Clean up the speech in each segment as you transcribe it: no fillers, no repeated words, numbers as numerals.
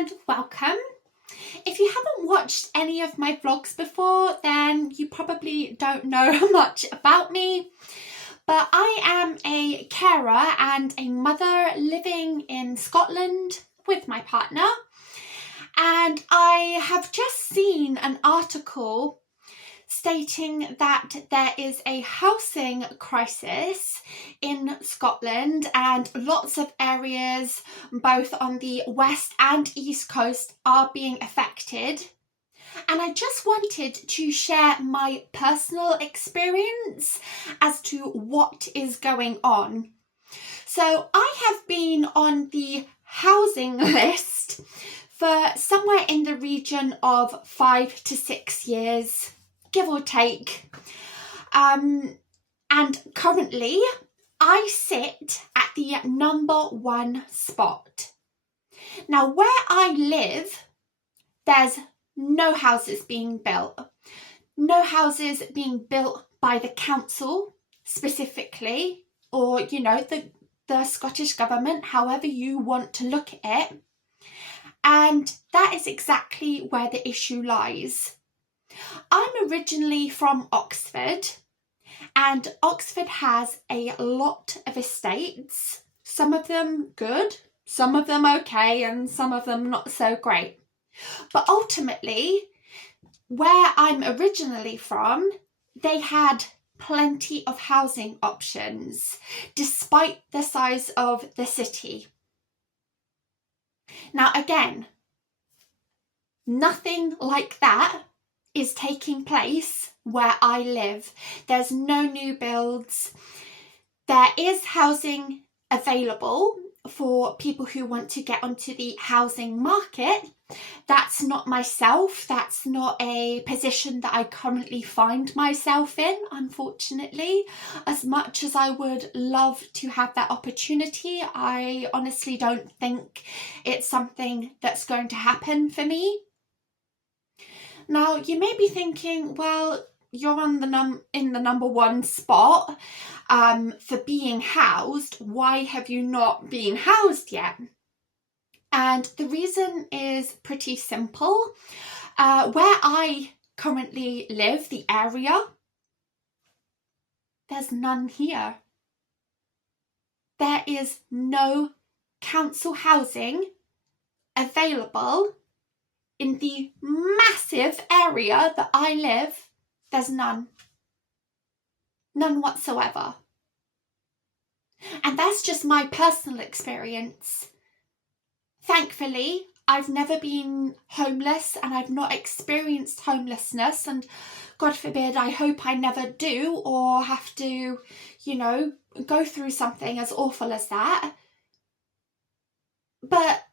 and welcome. If you haven't watched any of my vlogs before, then you probably don't know much about me. But I am a carer and a mother living in Scotland with my partner. And I have just seen an article stating that there is a housing crisis in Scotland and lots of areas both on the west and east coast are being affected. And I just wanted to share my personal experience as to what is going on. So I have been on the housing list for somewhere in the region of 5 to 6 years, give or take. And currently I sit at the #1 spot. Now, where I live, there's no houses being built. No houses being built by the council specifically, or, the Scottish government, however you want to look at it. And that is exactly where the issue lies. I'm originally from Oxford, and Oxford has a lot of estates, some of them good, some of them okay, and some of them not so great. But ultimately, where I'm originally from, they had plenty of housing options, despite the size of the city. Now again, nothing like that is taking place where I live. There's no new builds. There is housing available for people who want to get onto the housing market. That's not myself. That's not a position that I currently find myself in, unfortunately. As much as I would love to have that opportunity, I honestly don't think it's something that's going to happen for me. Now, you may be thinking, well, you're on in the #1 spot for being housed. Why have you not been housed yet? And the reason is pretty simple. Where I currently live, the area, there's none here. There is no council housing available in the massive area that I live. There's none. None whatsoever. And that's just my personal experience. Thankfully, I've never been homeless and I've not experienced homelessness, and God forbid, I hope I never do or have to, go through something as awful as that. But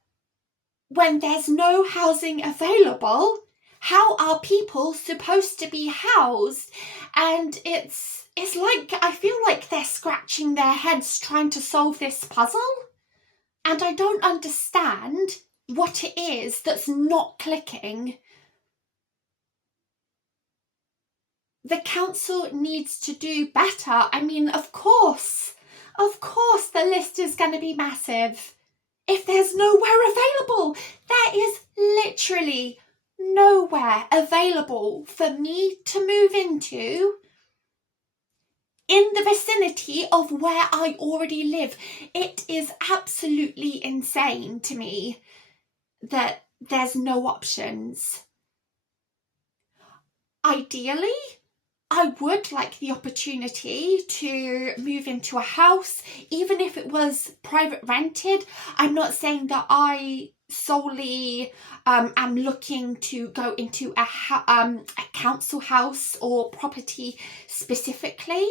when there's no housing available, how are people supposed to be housed? And it's like, I feel like they're scratching their heads trying to solve this puzzle. And I don't understand what it is that's not clicking. The council needs to do better. I mean, of course the list is going to be massive. If there's nowhere available, there is literally nowhere available for me to move into in the vicinity of where I already live. It is absolutely insane to me that there's no options. Ideally, I would like the opportunity to move into a house, even if it was private rented. I'm not saying that I solely am looking to go into a council house or property specifically.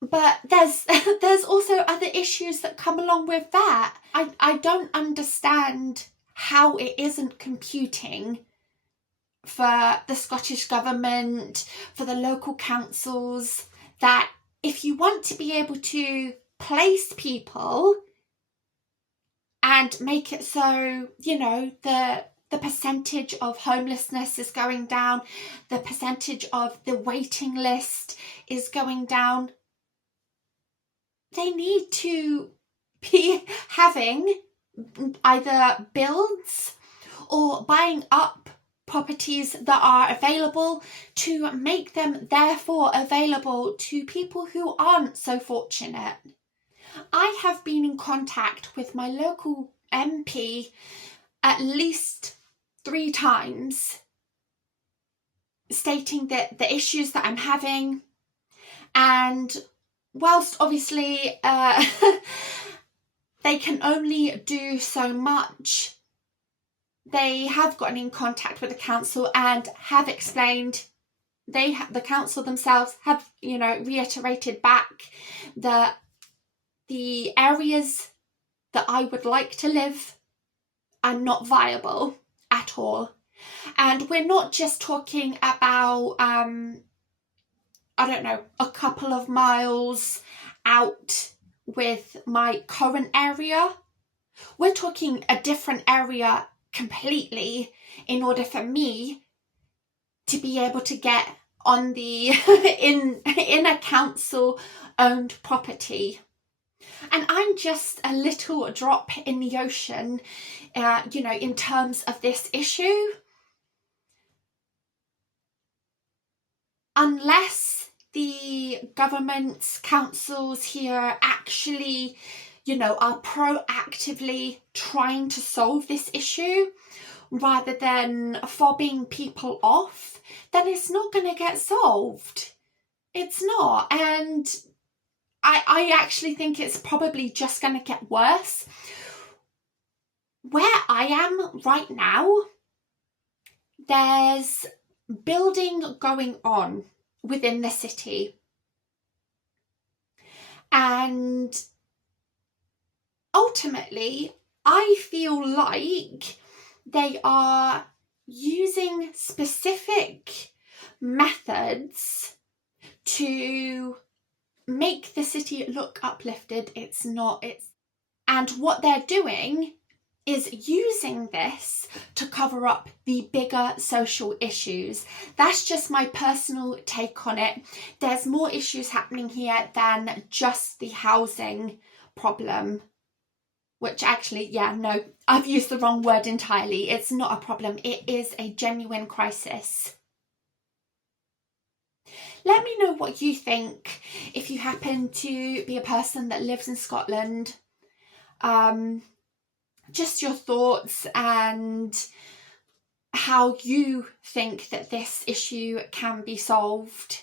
But there's also other issues that come along with that. I don't understand how it isn't computing for the Scottish government, for the local councils, that if you want to be able to place people and make it so, the percentage of homelessness is going down, the percentage of the waiting list is going down, they need to be having either builds or buying up properties that are available to make them therefore available to people who aren't so fortunate. I have been in contact with my local MP at least 3 times, stating that the issues that I'm having, and whilst obviously they can only do so much, they have gotten in contact with the council and have explained, the council themselves have, reiterated back that the areas that I would like to live are not viable at all. And we're not just talking about, a couple of miles out with my current area. We're talking a different area completely in order for me to be able to get on the in a council owned property. And I'm just a little drop in the ocean, in terms of this issue. Unless the governments, councils here actually, are proactively trying to solve this issue rather than fobbing people off, then it's not going to get solved. It's not. And I actually think it's probably just going to get worse. Where I am right now, there's building going on within the city. And ultimately, I feel like they are using specific methods to make the city look uplifted. It's not. And what they're doing is using this to cover up the bigger social issues. That's just my personal take on it. There's more issues happening here than just the housing problem, which actually, I've used the wrong word entirely. It's not a problem. It is a genuine crisis. Let me know what you think if you happen to be a person that lives in Scotland. Just your thoughts and how you think that this issue can be solved,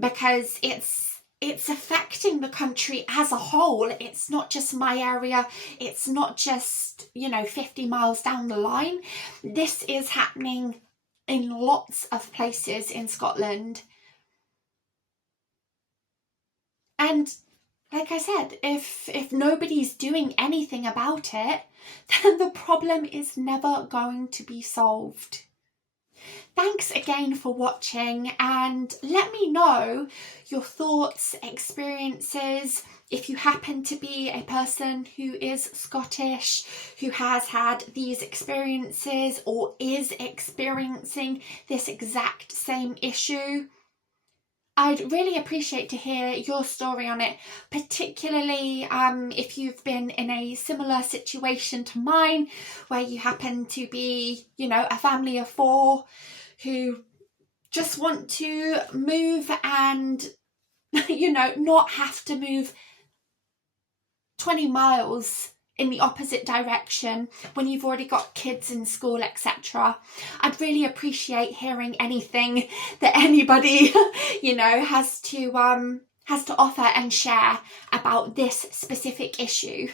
because it's affecting the country as a whole. It's not just my area. It's not just 50 miles down the line. This is happening in lots of places in Scotland. And like I said, if nobody's doing anything about it, then the problem is never going to be solved. Thanks again for watching, and let me know your thoughts, experiences. If you happen to be a person who is Scottish, who has had these experiences or is experiencing this exact same issue, I'd really appreciate to hear your story on it, particularly if you've been in a similar situation to mine, where you happen to be, a family of 4 who just want to move and, not have to move 20 miles in the opposite direction when you've already got kids in school, etc. I'd really appreciate hearing anything that anybody, has to offer and share about this specific issue.